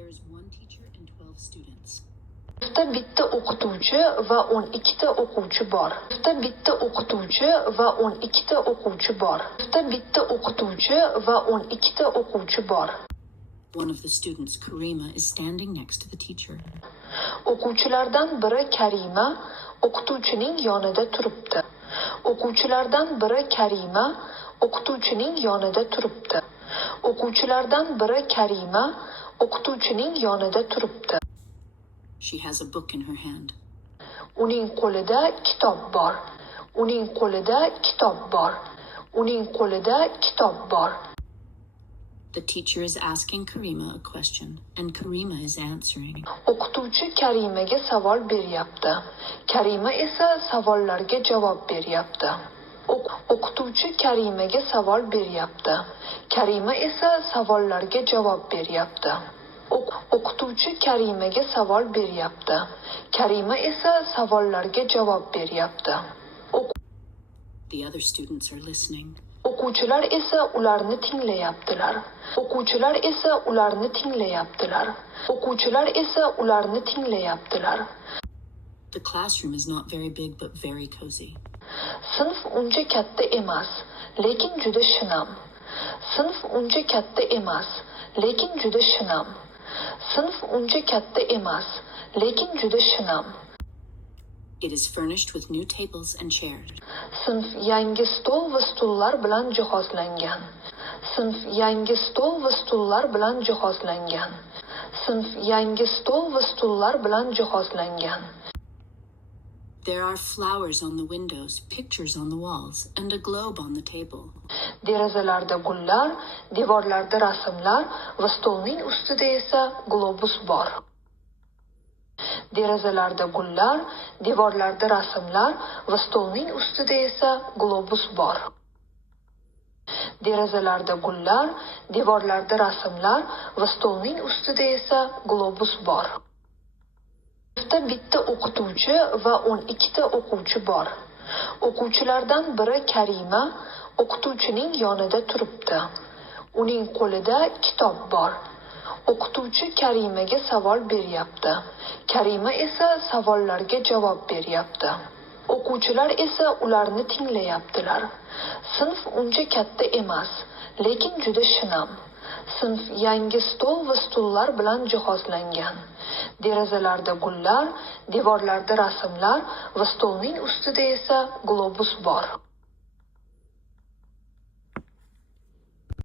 There is one teacher and 12 students. Sinfda bitta o'qituvchi va 12 ta o'quvchi bor. Sinfda bitta o'qituvchi va 12 ta o'quvchi bor. Sinfda bitta o'qituvchi va 12 ta o'quvchi bor. One of the students, Karima, is standing next to the teacher. O'quvchilardan biri Karima o'qituvchining yonida turibdi. O'quvchilardan biri Karima o'qituvchining yonida turibdi. O'quvchilardan biri Karima o'qituvchining yonida turibdi. She has a book in her hand. Uning qo'lida kitob bor. Uning qo'lida kitob bor. Uning qo'lida kitob bor. The teacher is asking Karima a question, and Karima is answering. O'qituvchi Karimaga savol beryapti. Karima esa savollarga javob beryapti. O'qituvchi Karimaga savol beryapti. Karima esa savollarga javob beryapti. O'qituvchi Karimaga savol beryapti. Karima esa savollarga javob beryapti. The other students are listening. O'quvchilar esa ularni tinglayaptilar. O'quvchilar esa ularni tinglayaptilar. O'quvchilar esa ularni tinglayaptilar. The classroom is not very big but very cozy. Sinf uncha katta emas, lekin juda shinam. Sinf uncha katta emas, lekin juda shinam. Sinf uncha katta emas, lekin juda shinam. It is furnished with new tables and chairs. Sinf yangi stol va stullar bilan jihozlangan. Sinf yangi stol va stullar bilan jihozlangan. Sinf yangi stol va stullar bilan jihozlangan. There are flowers on the windows, pictures on the walls, and a globe on the table. Derazalarda gullar, devorlarda rasmlar va stolning ustida esa globus bor. Derazalarda gullar, devorlarda rasmlar va stolning ustida esa globus bor. Derazalarda gullar, devorlarda rasmlar va stolning ustida esa globus bor. Sinfda bitta o'qituvchi va 12 ta o'quvchi bor. O'quvchilardan biri Karima o'qituvchining yonida turibdi. Uning qo'lida kitob bor. O'qituvchi Karimaga savol beryapti. Karima esa savollarga javob beryapti. O'quvchilar esa ularni tinglayaptilar. Sinf uncha katta emas, lekin juda shinam. Sinf yangi stol va stullar bilan jihozlangan. Derazalarda gullar, devorlarda rasmlar va stolning ustida esa globus bor.